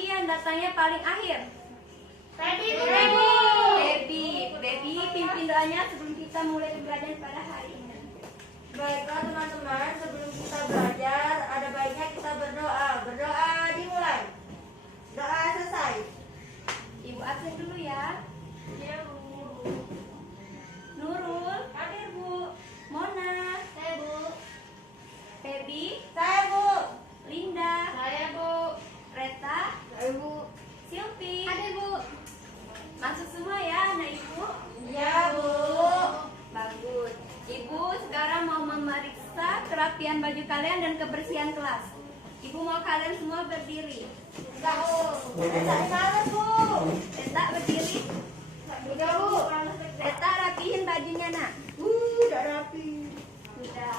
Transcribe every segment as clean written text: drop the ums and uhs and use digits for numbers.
nanti yang datangnya paling akhir? Baby, pimpin doanya sebelum kita mulai belajar pada hari ini. Baiklah teman-teman, sebelum kita belajar, ada baiknya kita berdoa. Berdoa dimulai. Doa selesai. Ibu absen dulu ya. Iya, Bu. Nurul, Hadir, Bu. Mona, Saya, Bu. Baby, Saya, Bu. Linda, Saya, Bu. Reta, Saya, Bu. Silvi. Hadir, Bu. Masuk semua ya anak ibu. Iya, Bu. Bagus. Ibu sekarang mau memeriksa kerapian baju kalian dan kebersihan kelas. Ibu mau kalian semua berdiri. Enggak, Bu. Saya di mana, Bu? Reta berdiri. Udah, Bu. Reta rapihin bajunya nak. Udah rapi. Sudah.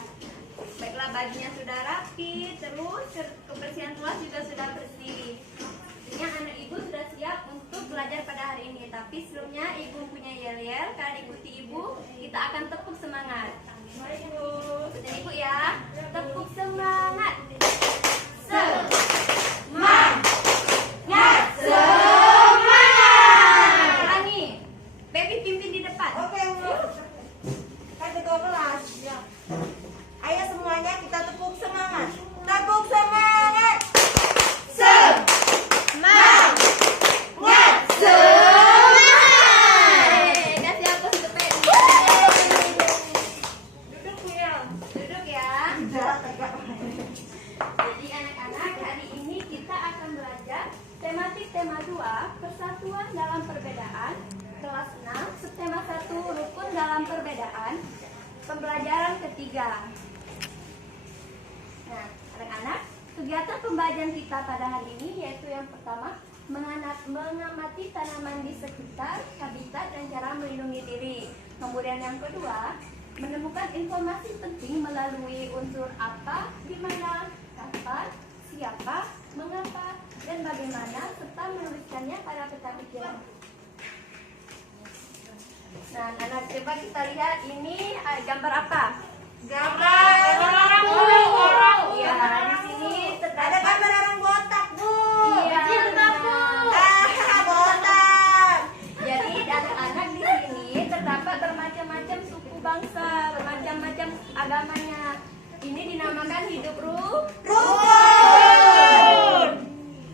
Baiklah, bajunya sudah rapi, terus kebersihan kelas juga sudah bersih. Artinya anak ibu sudah siap untuk belajar pada hari ini. Tapi sebelumnya ibu punya yel-yel, kalian ikuti ibu, kita akan tepuk semangat. Mari, Bu. Ikutin ibu ya. Tepuk semangat. Ulangi. Baby pimpin di depan. Oke, Bu. Kan ketua kelas. Ya. Ayo semuanya kita tepuk semangat. Tepuk semangat. Kasih aku untuk Baby. Duduk, Bu, ya. Duduk ya. Udah, tegak. Jadi anak-anak, hari ini kita akan belajar tematik tema 2, persatuan dalam perbedaan, kelas 6, subtema 1, rukun dalam perbedaan, pembelajaran ketiga. Nah, anak-anak, kegiatan pembelajaran kita pada hari ini yaitu yang pertama, mengamati tanaman di sekitar, habitat dan cara melindungi diri. Kemudian yang kedua, menemukan informasi penting melalui unsur apa, di mana, kapan, siapa, mengapa, dan bagaimana, serta menuliskannya pada peta pikiran. Nah, anak coba kita lihat ini gambar apa? Gambar orang, Bu. Iya, di sini Ada terdapat. gambar orang botak, Bu. Iya, benar. Botak. Jadi anak-anak di sini terdapat bermacam-macam suku bangsa, bermacam-macam agamanya. Ini dinamakan hidup Rukun.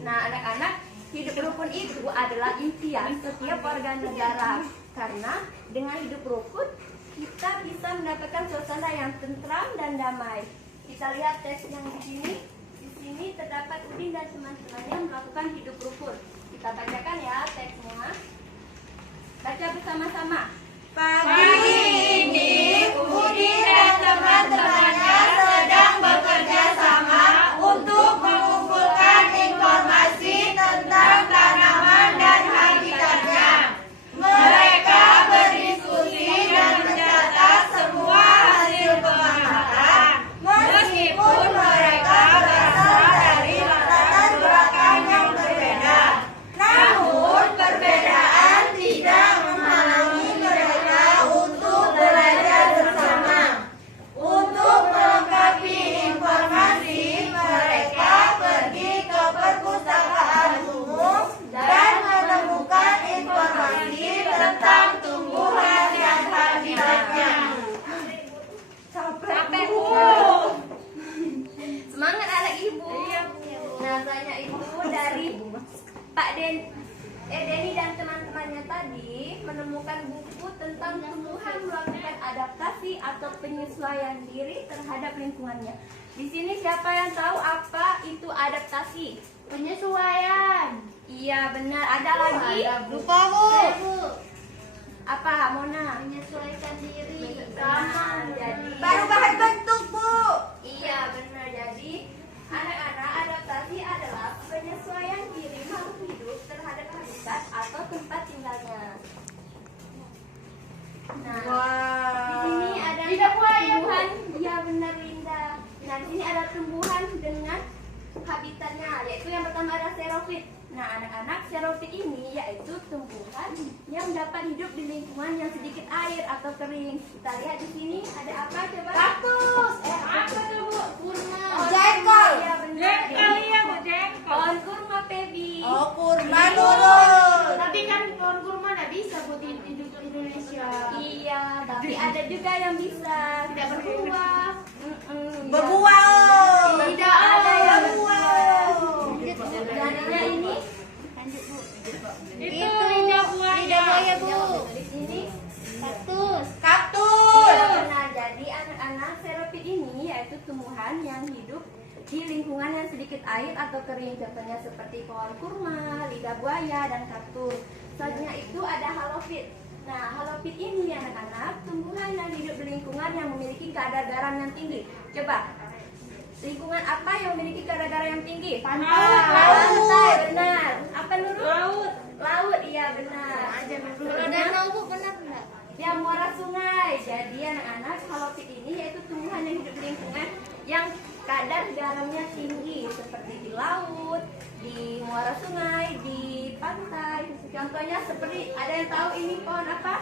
Nah, anak-anak, hidup rukun itu adalah impian setiap warga negara. Karena dengan hidup rukun, kita bisa mendapatkan suasana yang tentram dan damai. Kita lihat teks yang di sini. Di sini terdapat Udin dan teman-temannya melakukan hidup rukun. Kita bacakan ya teksnya. Baca bersama-sama. Pagi ini, Udin dan teman-temannya sedang bekerja sama untuk mengumpulkan informasi tentang tanaman dan habitatnya. Mereka berdiskusi dan mencatat semua hasil pengamatan, meskipun mereka berasal dari latar belakang yang berbeda. Namun, perbedaan tidak menghalangi mereka untuk belajar bersama. Untuk melengkapi informasi, mereka pergi ke perpustakaan umum dan menemukan informasi tentang tumbuhan dan habitatnya. Capek, Bu. Semangat anak ibu. Nasanya itu dari Pak Denny dan teman-temannya tadi menemukan buku tentang tumbuhan melakukan adaptasi atau penyesuaian diri terhadap lingkungannya. Di sini siapa yang tahu apa itu adaptasi? Penyesuaian. Iya benar. Ada lagi? Lupa, Bu. Apa Mona? Menyesuaikan diri. Benar. Jadi Bahan bentuk, Bu. iya benar. Jadi anak-anak, adaptasi adalah penyesuaian diri makhluk hidup terhadap habitat atau tempat tinggalnya. Nah, di sini ada tumbuhan, iya benar Linda. Nah, di sini ada tumbuhan dengan habitatnya, yaitu yang pertama ada xerophyt. Nah, anak-anak, xerophyt ini yaitu tumbuhan yang dapat hidup di lingkungan yang sedikit air atau kering. Kita lihat di sini ada apa coba? Kaktus. Apa tuh Bu? Kurma. Jengkol. Iya benar. Jengkol, iya, Bu, jengkol. Pohon kurma, baby. juga yang bisa tidak berbuah. Berbuah. Tidak ada yang berbuah. Jadinya ini Itu lidah buaya, Bu. di sini Kaktus. Kaktus. iya benar. Jadi anak-anak xeropid ini yaitu tumbuhan yang hidup di lingkungan yang sedikit air atau kering, contohnya seperti pohon kurma, lidah buaya, dan kaktus. Selanjutnya itu ada halofit. Nah, halofit ini anak-anak tumbuhan yang hidup di lingkungan yang memiliki kadar garam yang tinggi. Coba, lingkungan apa yang memiliki kadar garam yang tinggi? Pantai, benar. Apa Nurul? Laut. Laut, iya benar. Kalau danau, Bu, benar enggak? Ya, muara sungai. Jadi anak-anak halofit ini yaitu tumbuhan yang hidup di lingkungan yang kadar garamnya tinggi seperti di laut, di muara sungai, di pantai. Contohnya seperti ada yang tahu ini pohon apa?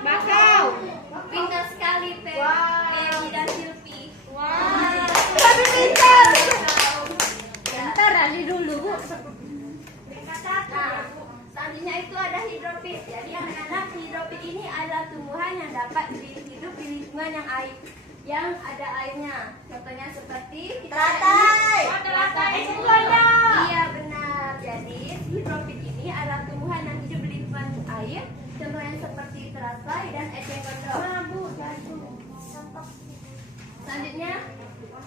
Bakau. Pintar sekali Feby dan Silvi. Wah. Tapi pintar. Ntar Ali dulu, Bu. Nah, selanjutnya itu ada hidrofit. Jadi anak-anak hidrofit ini adalah tumbuhan yang dapat hidup di lingkungan yang ada airnya. Contohnya seperti Teratai. Teratai semuanya. Iya benar. Jadi hidrofit ini adalah tumbuhan yang hidup di lingkungan air. Contohnya seperti teratai dan eceng gondok. Selanjutnya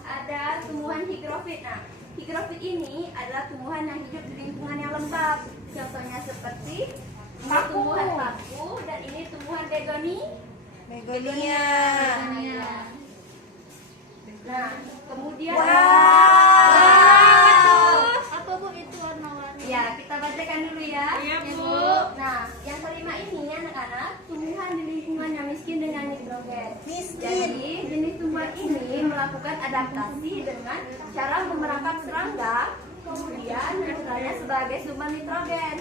ada tumbuhan higrofit. Nah, higrofit ini adalah tumbuhan yang hidup di lingkungan yang lembab. Contohnya seperti ini tumbuhan paku dan ini tumbuhan Begonia. Nah, kemudian Apa, Bu, itu warna-warni? ya, kita bacakan dulu ya. Iya, Bu. Nah, yang kelima ini anak-anak tumbuhan di lingkungan yang miskin dengan nitrogen. Miskin. Jadi jenis tumbuhan ini melakukan adaptasi dengan cara memerangkap serangga, kemudian misalnya sebagai sumber nitrogen.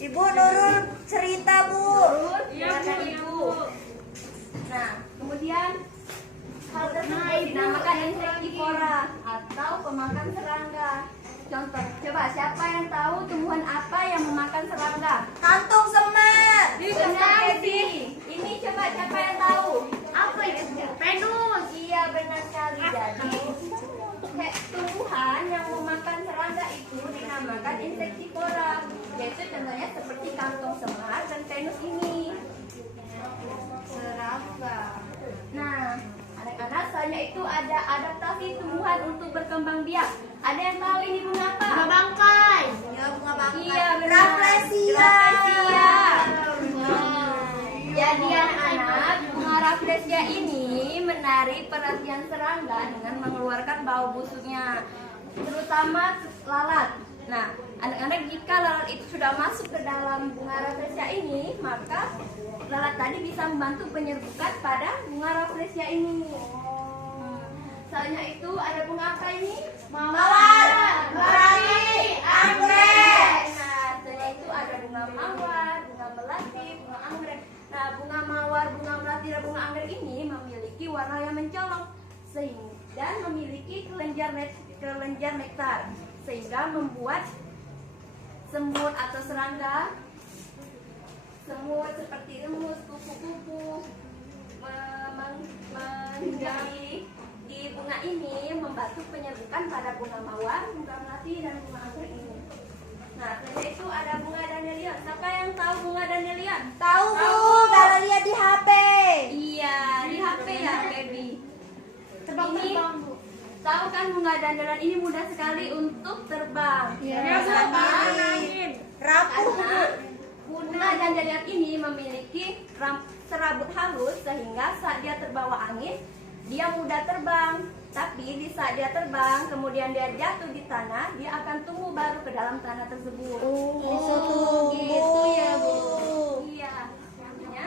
Ibu Nurul cerita, Bu. Terus Iya, Bu, dengan iya, ibu. Bu. Nah, kemudian hal tersebut dinamakan insektivora atau pemakan serangga. Contoh, coba siapa yang tahu tumbuhan apa yang memakan serangga? Kantung semen. Benar, Feby. Ini coba siapa yang tahu? Apa itu? Venus. Iya benar sekali. Jadi tumbuhan yang memakan serangga itu dinamakan insektivora. Yaitu contohnya seperti kantong semar dan Venus ini. Serangga. Nah, anak-anak soalnya itu ada adaptasi tumbuhan untuk berkembang biak. Ada yang tahu ini bunga apa? Bunga bangkai. Ya, bunga bangkai. Iya benar. Rafflesia. Rafflesia. Wow. Jadi anak-anak, bunga Rafflesia ini menarik perhatian serangga dengan mengeluarkan bau busuknya, terutama lalat. Nah, anak-anak jika lalat itu sudah masuk ke dalam bunga Rafflesia ini, maka lalat tadi bisa membantu penyerbukan pada bunga Rafflesia ini. Soalnya itu ada bunga apa ini? Mawar, melati, anggrek. Nah, soalnya itu ada bunga mawar, bunga melati, bunga anggrek. Nah, bunga mawar, bunga melati, dan bunga anggrek ini memiliki warna yang mencolok dan memiliki kelenjar nektar sehingga membuat semut atau serangga, semut seperti remus, kupu-kupu menghindari di bunga ini, membantu penyerbukan pada bunga mawar, bunga melati, dan bunga anggrek ini. Nah, setelah itu ada bunga dandelion. Siapa yang tahu bunga dandelion? Tahu, Bu. Kalau lihat di HP. Iya, di HP ya, Feby. Terbang-terbang, Bu. Tahu kan bunga dandelion ini mudah sekali untuk terbang. Iya, Karena angin. Rapuh. karena bunga dandelion ini memiliki serabut halus sehingga saat dia terbawa angin, dia mudah terbang. Tapi di saat dia terbang, kemudian dia jatuh di tanah, dia akan tumbuh baru ke dalam tanah tersebut. Oh, gitu ya, Bu. Iya, artinya.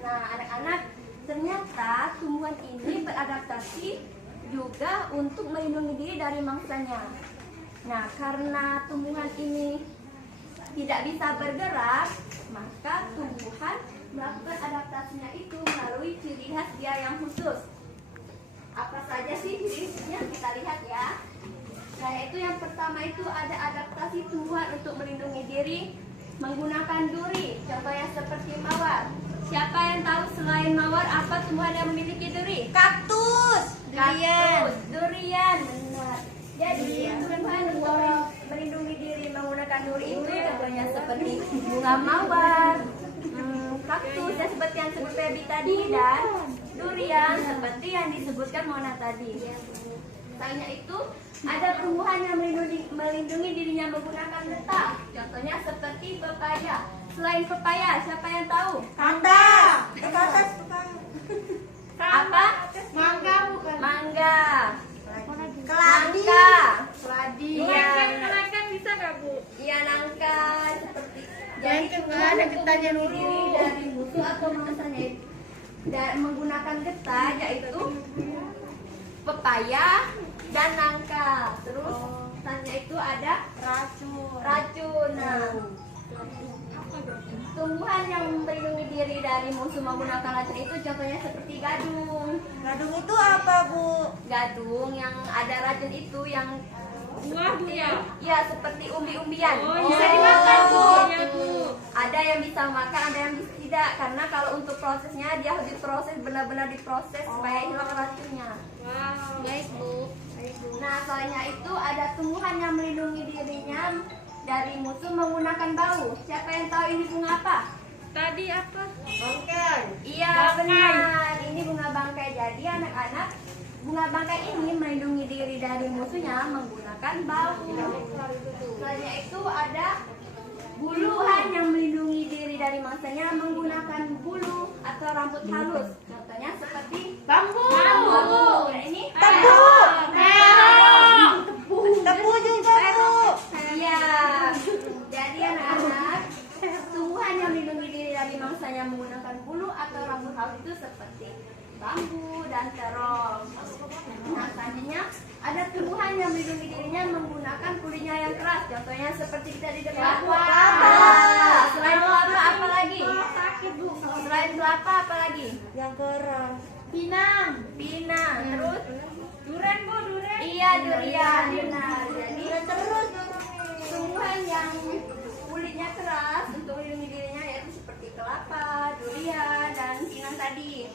Nah, anak-anak, ternyata tumbuhan ini beradaptasi juga untuk melindungi diri dari mangsanya. Nah, karena tumbuhan ini tidak bisa bergerak, maka tumbuhan melakukan adaptasinya itu melalui ciri khas dia yang khusus. Apa saja sih ciri khasnya? Kita lihat ya. Nah, itu yang pertama itu ada adaptasi tumbuhan untuk melindungi diri menggunakan duri. Contohnya seperti mawar. Siapa yang tahu selain mawar apa tumbuhan yang memiliki duri? Kaktus. Kaktus, durian, benar. Jadi tumbuhan melindungi diri menggunakan duri itu contohnya seperti bunga mawar, kaktus yang seperti yang disebut Febi tadi, dan durian seperti yang disebutkan Mona tadi. Misalnya itu ada tumbuhan yang melindungi dirinya menggunakan getah, contohnya seperti pepaya. Selain pepaya, siapa yang tahu? Kanda. Atas tukang. Apa? Mangga bukan. Mangga. Keladi. Nangka. Keladi. Kelangkang bisa nggak Bu? Iya, nangka seperti. Jangan juga ada getahnya dulu. Diri dari musuh atau mangsanya menggunakan getah yaitu pepaya dan nangka. Terus selanjutnya itu ada racun. Nah, tumbuhan yang melindungi diri dari musuh menggunakan racun itu contohnya seperti gadung. Gadung itu apa, Bu? Gadung yang ada racun itu yang Buah Bu ya? ya seperti umbi-umbian. Bisa dimakan Bu. Ya Bu. Ada yang bisa makan, ada yang bisa tidak. Karena kalau untuk prosesnya dia harus diproses, benar-benar diproses supaya hilang racunnya. Wow. Baik Bu. Nah, soalnya itu ada tumbuhan yang melindungi dirinya dari musuh menggunakan bau. Siapa yang tahu ini bunga apa? Tadi apa? Bangkai. Iya, Bangkai. benar. Ini bunga bangkai. Jadi anak-anak, bunga bangkai ini melindungi diri dari musuhnya menggunakan bau. Selanjutnya itu ada buluhan yang melindungi diri dari mangsanya menggunakan bulu atau rambut halus. Contohnya seperti Bambu. bambu. Nah, ini Tebu. terong. Tebu juga, Bu. Iya. Jadi anak-anak, tumbuhan yang melindungi diri dari mangsanya menggunakan bulu atau rambut halus itu seperti bambu dan terong. Nah, selanjutnya ada tumbuhan yang melindungi dirinya menggunakan kulitnya yang keras. Contohnya seperti kita di depan. Kelapa. Selain kelapa apa lagi? Sakit Bu. Selain kelapa apa lagi? Yang keras. Pinang. Pinang. Terus? Durian Bu, durian. Iya, durian. Benar. Jadi Terus. tumbuhan yang kulitnya keras untuk melindungi dirinya yaitu seperti kelapa, durian, dan pinang tadi.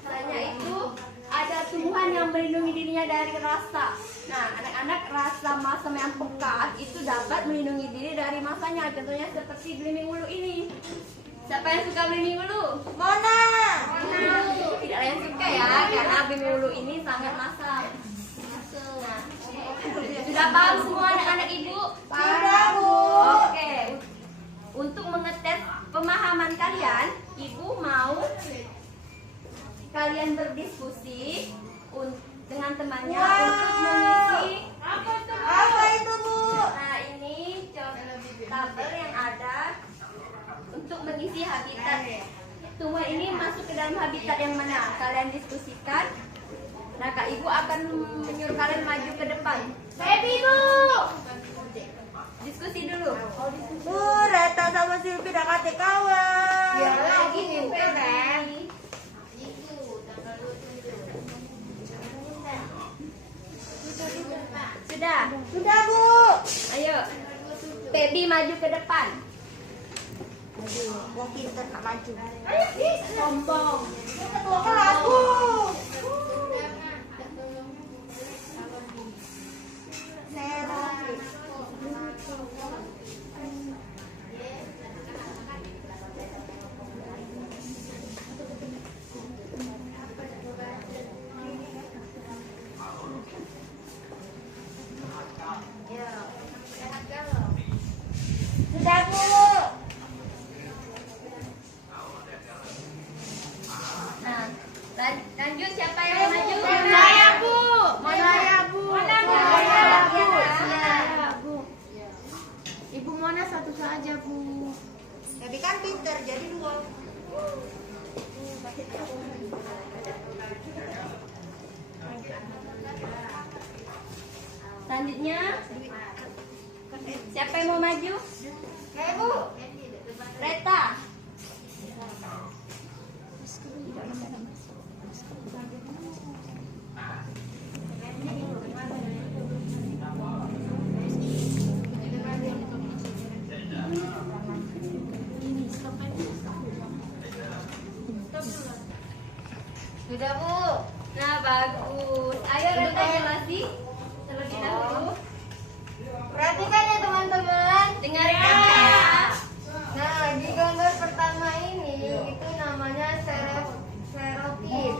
Selanjutnya itu ada tumbuhan yang melindungi dirinya dari rasa. Nah, anak-anak, rasa masam yang pekat itu dapat melindungi diri dari masanya. Contohnya seperti belimbing ulu ini. Siapa yang suka belimbing ulu? Mona. Tidak ada yang suka ya, karena belimbing ulu ini sangat masam. Nah, sudah paham semua anak-anak ibu? Sudah, Bu. Oke, untuk mengetes pemahaman kalian, ibu mau kalian berdiskusi dengan temannya untuk mengisi. Apa itu, Bu? Nah, ini tabel yang ada untuk mengisi habitat. Tumbuhan ini masuk ke dalam habitat yang mana? Kalian diskusikan. Nah, Kak Ibu akan menyuruh kalian maju ke depan. Baby Bu. Diskusi dulu. Bu, Reta sama Silvi udah kate kawan. Biar lagi nih, Sudah. Sudah, Bu. Ayo. Baby maju ke depan. Wong pinter gak maju. Sombong. Ketua kelas, Bu. Sudah, Bu. Nah, lanjut siapa yang mau maju? Saya Bu. Mona. Bu. Mona, Bu. Saya Bu. Ibu Mona satu saja Bu. Jadi kan pinter, jadi dua. Selanjutnya siapa yang mau maju? Hei, Bu. Reta. Sudah, Bu. Nah, bagus. Ayo Reta jelasin terlebih dahulu. Perhatikan ya teman-teman. Dengarkan ya. Nah, di gambar pertama ini itu namanya serofit.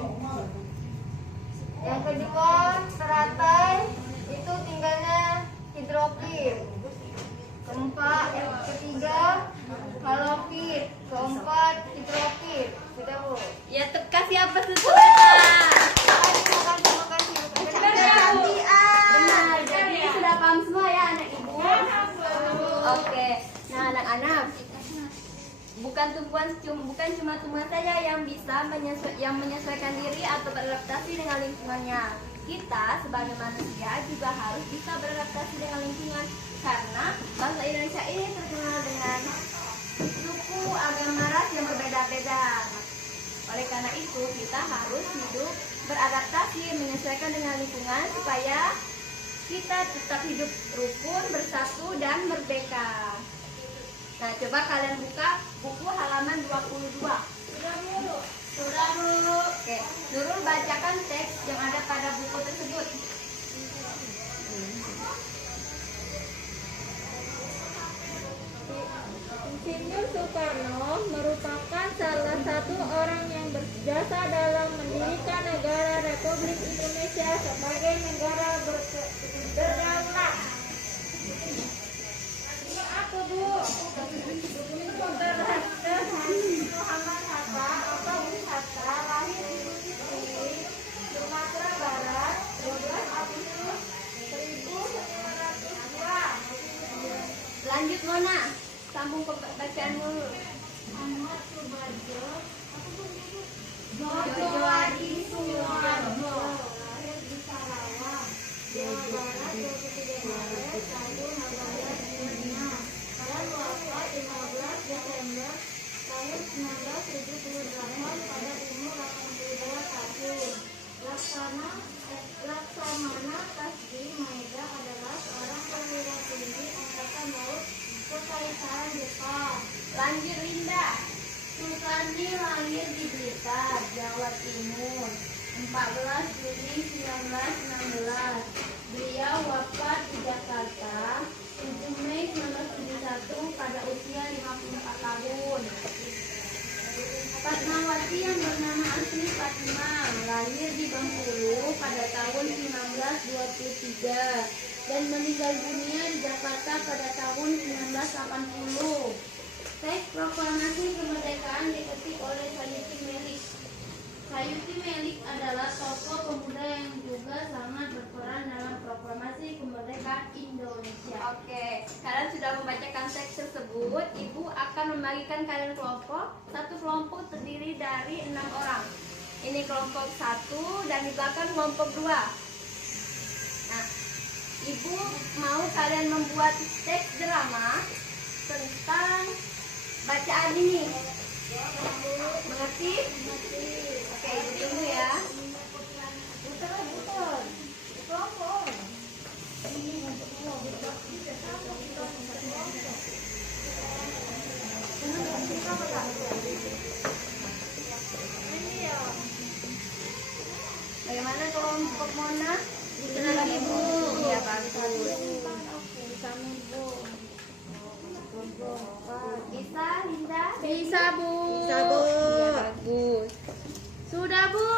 Yang kedua teratai itu tinggalnya hidrofit. Yang ketiga halofit. Keempat hidrofit. Sudah, Bu. Ya, kasih apa susu Reta? Terima kasih. Benar, jadi sudah paham semua ya anak ibu? Oke, nah anak-anak, bukan cuma tumbuhan saja yang bisa menyesuaikan diri atau beradaptasi dengan lingkungannya. Kita sebagai manusia juga harus bisa beradaptasi dengan lingkungan karena bangsa Indonesia ini terkenal dengan suku, agama, ras yang berbeda-beda. Oleh karena itu, kita harus hidup beradaptasi, menyesuaikan dengan lingkungan supaya kita tetap hidup rukun, bersatu, dan merdeka. Nah, coba kalian buka buku halaman 22. Sudah, Bu. Oke, Nurul bacakan teks yang ada pada buku tersebut. Insinyur Soekarno merupakan salah satu orang yang berjasa dalam mendirikan negara Republik Indonesia sebagai negara berdaulat. Ini apa, Bu? Muhammad Hatta atau Bung Hatta lahir di Bukit Sumatera Barat 12 Agustus 1902. Lanjut Mona, sambung bacaan dulu. Muhammad Subadjo Jojo Adi Suwardo. lahir di Sarawak, Jawa Barat 23 Maret tahun 1905 dan wafat 15 Desember tahun 1978 pada umur 82 tahun. Laksamana Kasdi Maeda adalah seorang perwira tinggi Angkatan Laut Kekaisaran Jepang. Lanjut Linda. Sultani lahir di Blitar, Jawa Timur, 14 Juni 1916. Beliau wafat di Jakarta 7 Mei 1971 pada usia 54 tahun. Fatmawati yang bernama asli Fatima lahir di Bengkulu pada tahun 1923 dan meninggal dunia di Jakarta pada tahun 1980. Teks proklamasi kemerdekaan diketik oleh Sayuti Melik. Sayuti Melik adalah tokoh pemuda yang juga sangat berperan dalam proklamasi kemerdekaan Indonesia. Oke, kalian sudah membacakan teks tersebut. Ibu akan membagikan kalian kelompok. Satu kelompok terdiri dari 6 orang. Ini kelompok 1 dan di belakang kelompok 2. Nah, Ibu mau kalian membuat teks drama tentang bacaan ini. Mengerti? Oke, Ibu tunggu ya. Bagaimana kelompok Mona? Tenang Ibu. Ya bagus. Bisa, Linda? Bisa, Bu. Bisa, Bu. Iya, bagus. Sudah, Bu.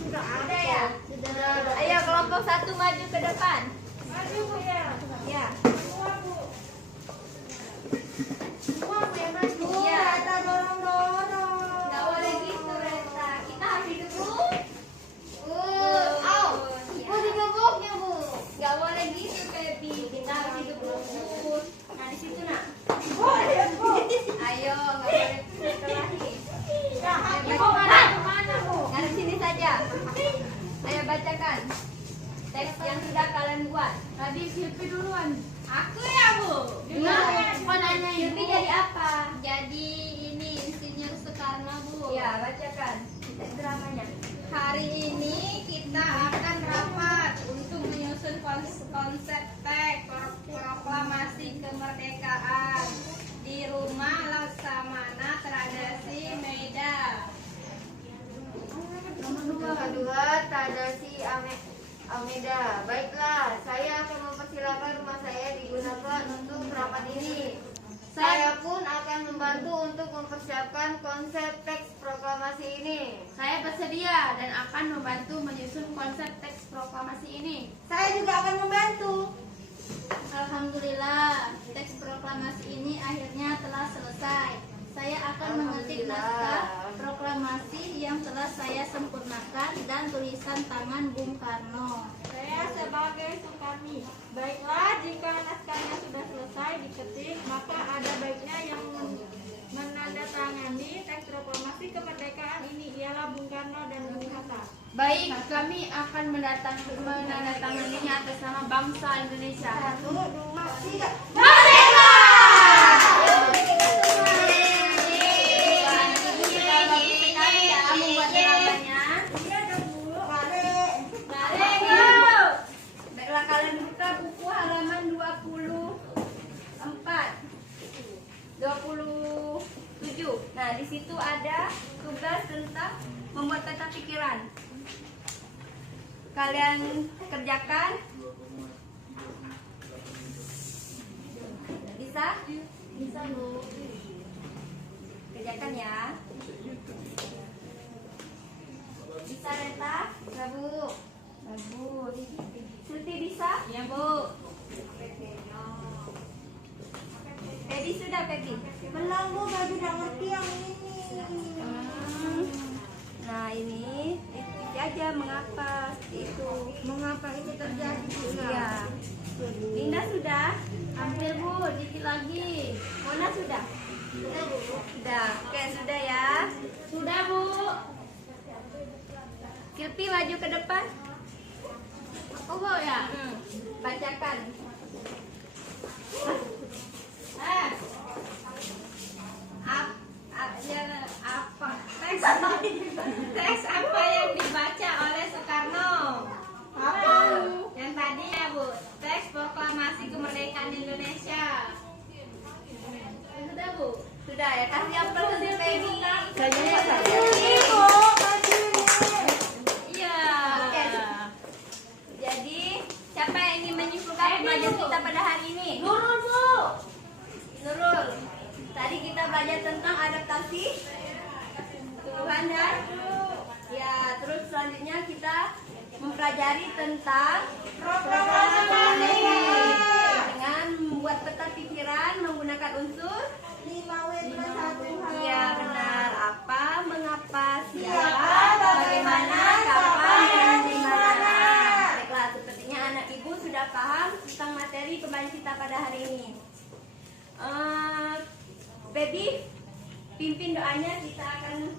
Sudah ada ya? Sudah. Ayo kelompok 1 maju ke depan. Maju, Bu, ya. Ya. Semua, Bu. Semua bebas, Bu. Iya. Kita dorong-dorong. Nggak boleh gitu, Reta. Kita harus hidup dulu. Bu digebuknya, Bu. Nggak boleh gitu, Baby. Kita harus hidup dulu. Nah, di situ, nak. Ayo, nggak boleh berkelahi. Kemana, Bu? Nah, di sini saja. Ayo bacakan teks yang sudah kalian buat. Tadi Silvi duluan. Aku ya, Bu. Kok nanya Silvi Ibu? jadi apa? Jadi ini Insinyur Soekarno, Bu. Ya, bacakan teks dramanya. Hari ini kita akan rapat untuk menyusun konsep teks proklamasi kemerdekaan di rumah Laksamana Tradisi Meida. Mahaduat Tadasi Ameda. Baiklah, saya akan mempersilakan rumah saya digunakan untuk rapat ini. Saya pun akan membantu untuk mempersiapkan konsep teks proklamasi ini. Saya bersedia dan akan membantu menyusun konsep teks proklamasi ini. Saya juga akan membantu. Alhamdulillah, teks proklamasi ini akhirnya telah selesai. Saya akan mengetik naskah proklamasi yang telah saya sempurnakan dan tulisan tangan Bung Karno. Saya sebagai Sukarni. Baiklah, jika naskahnya sudah selesai diketik, maka ada baiknya yang menandatangani teks proklamasi kemerdekaan ini ialah Bung Karno dan Bung Hatta. Baik, kami akan menandatanganinya atas nama bangsa Indonesia. 1, 2, 3. Baiklah, kalian buka buku halaman 27. Nah, di situ ada tugas tentang membuat peta pikiran. Kalian kerjakan. Bisa? Bisa, Bu. Kerjakan ya. Bisa, Reta? Bisa, Bu. Bagus. Sulti bisa? Ya, Bu. Pebi sudah, Pebi? Belum, Bu, baju udah ngerti yang ini. Nah, ini itu aja mengapa itu. Mengapa itu terjadi? Iya. Linda sudah? Hampir, Bu, dikit lagi. Mona sudah? Sudah. Oke, sudah ya. Sudah, Bu. Silpi maju ke depan. Oh, Bu ya. Bacakan. Apa teks apa yang dibaca oleh Soekarno? Apa? Yang tadi ya, Bu, teks proklamasi kemerdekaan Indonesia. Sudah, Bu. Sudah ya. Kasih ampel ke si Pebi. Iya. Oke. Jadi, siapa yang ingin menyimpulkan pembelajaran kita pada hari ini? Nurul, Bu. Nurul. Tadi kita belajar tentang adaptasi tumbuhan dan ya, terus selanjutnya kita mempelajari tentang proklamasi dengan membuat peta pikiran menggunakan unsur 5W plus 1H. iya benar, apa, mengapa, siapa, Siapa, bagaimana, kapan, dan di mana. Baiklah, sepertinya anak ibu sudah paham tentang materi pembelajaran kita pada hari ini. Baby, pimpin doanya, kita akan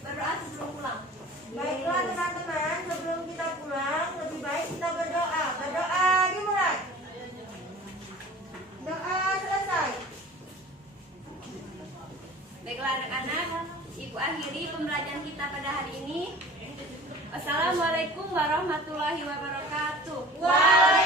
berdoa sebelum pulang. Baiklah teman-teman, sebelum kita pulang, lebih baik kita berdoa. Berdoa dimulai. Doa selesai. Baiklah anak-anak, ibu akhiri pembelajaran kita pada hari ini. Assalamualaikum warahmatullahi wabarakatuh. Waalaikumsalam.